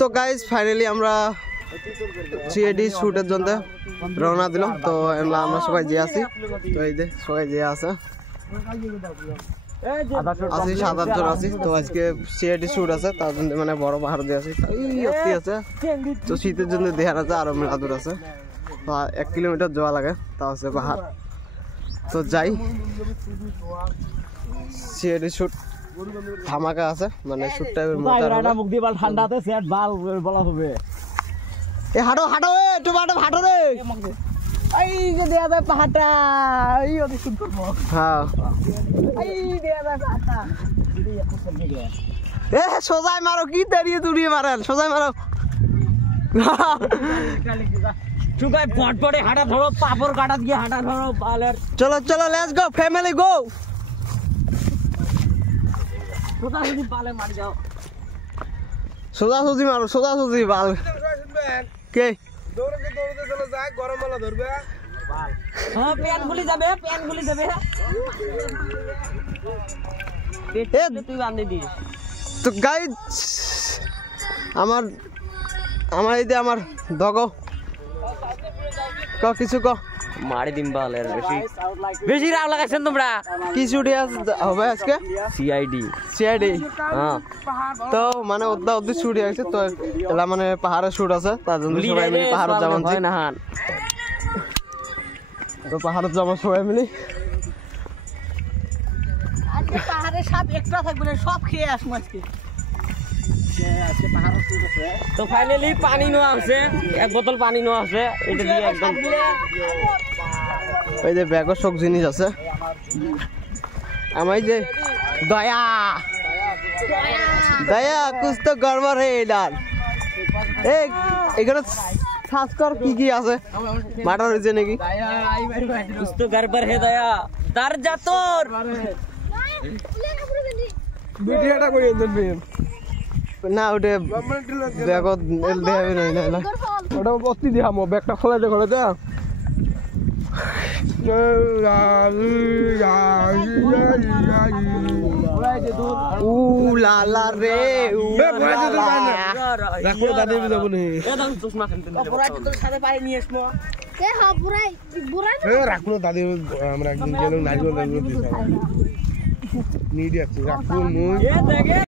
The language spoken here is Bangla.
তো গাইস ফাইনালি আমরা সিআইডি শুটের জন্য রওনা দিলাম। তো আমরা সবাই যে আছি, তো এই যে সবাই যে আছে আছি 7-8 জন আছি। তো আজকে সিআইডি শুট আছে, তার জন্য মানে বড় পাহাড় দিয়ে আছে, আছে তো শীতের জন্য দেখার আছে আরো মেলা দূর আছে, 1 কিলোমিটার যাওয়া লাগে, তা আছে পাহাড়। তো যাই, সিআইডি শুট ধামাকা আছে, মানে শুট টাইপের মজা হবে। মুখ দিয়ে বাল ঠান্ডাতে সেট বাল বলা হবে। এ হাঁটো হাঁটো, এ একটু হাঁটো রে, এই যে দেয়া যায় পাহাড়টা, এই অতি শুট করব। হ্যাঁ এই দেয়া যায় পাহাড়টা, এ সোজাই মারো, কি দাঁড়িয়ে তুড়িয়ে মারেন, সোজাই মারো। চুকাই পটপটে হাঁটা ধরো, পাপড় কাটা দিয়ে হাঁটা ধরো বালের। চলো চলো, লেটস গো ফ্যামিলি গো। সোজাসুজি বালে মার যাও, সোজাসুজি মারো, সোজাসুজি বাল। কে দৌড়তে দৌড়তে চলে যায়, গরম মালা ধরবে বাল। হ্যাঁ প্যান খুলে যাবে, প্যান খুলে যাবে। এ তুই বাঁধে দিস। তো গাইস আমার এই যে আমার দগো কিছু মারি দিন বালের, বেশি রাগ লাগাইছেন তোমরা। কি ছুটি হবে আজকে? সিআইডি হ্যাঁ, তো মানে ওদের ছুটি আছে, তো এলা মানে পাহাড়ে শুট আছে, তার জন্য সবাই মিলে পাহাড়ে যাবেন না। তো পাহাড়ে যাবো সবাই মিলে। আজকে পাহাড়ে সব এক্সট্রা থাকবে না, সব খেয়ে আসবো আজকে। তো ফাইনালি পানি নেওয়া আছে, 1 বোতল পানি নেওয়া আছে, এটা দিয়ে একদম এই যে ব্যাগও সব জিনিস আছে। আমার যে দয়া কুছ তো গড়বড় হে ডাল। এখানে সার্চ কর কি কি আছে, মার্ডার হয়েছে নাকি। কুছ তো গড়বড় হে দয়া, তার যা তোর ভিডিওটা কই দেন না, ওটা ব্যাগত দেখাবে না, ওটা বস্তি দিহামো, ব্যাগটা খোলা দে। উ লা লা রে, রাখো দাদি যাব নি, একদম চশমা কিনতে যাব। পুরাই তোর সাথে পানি নিয়ে আসবো। এ হ্যাঁ পুরাই রাখো দাদি, আমরা একদিন গেলাম নারিকেল নিয়ে আসছি, রাখো মুই এ দেখে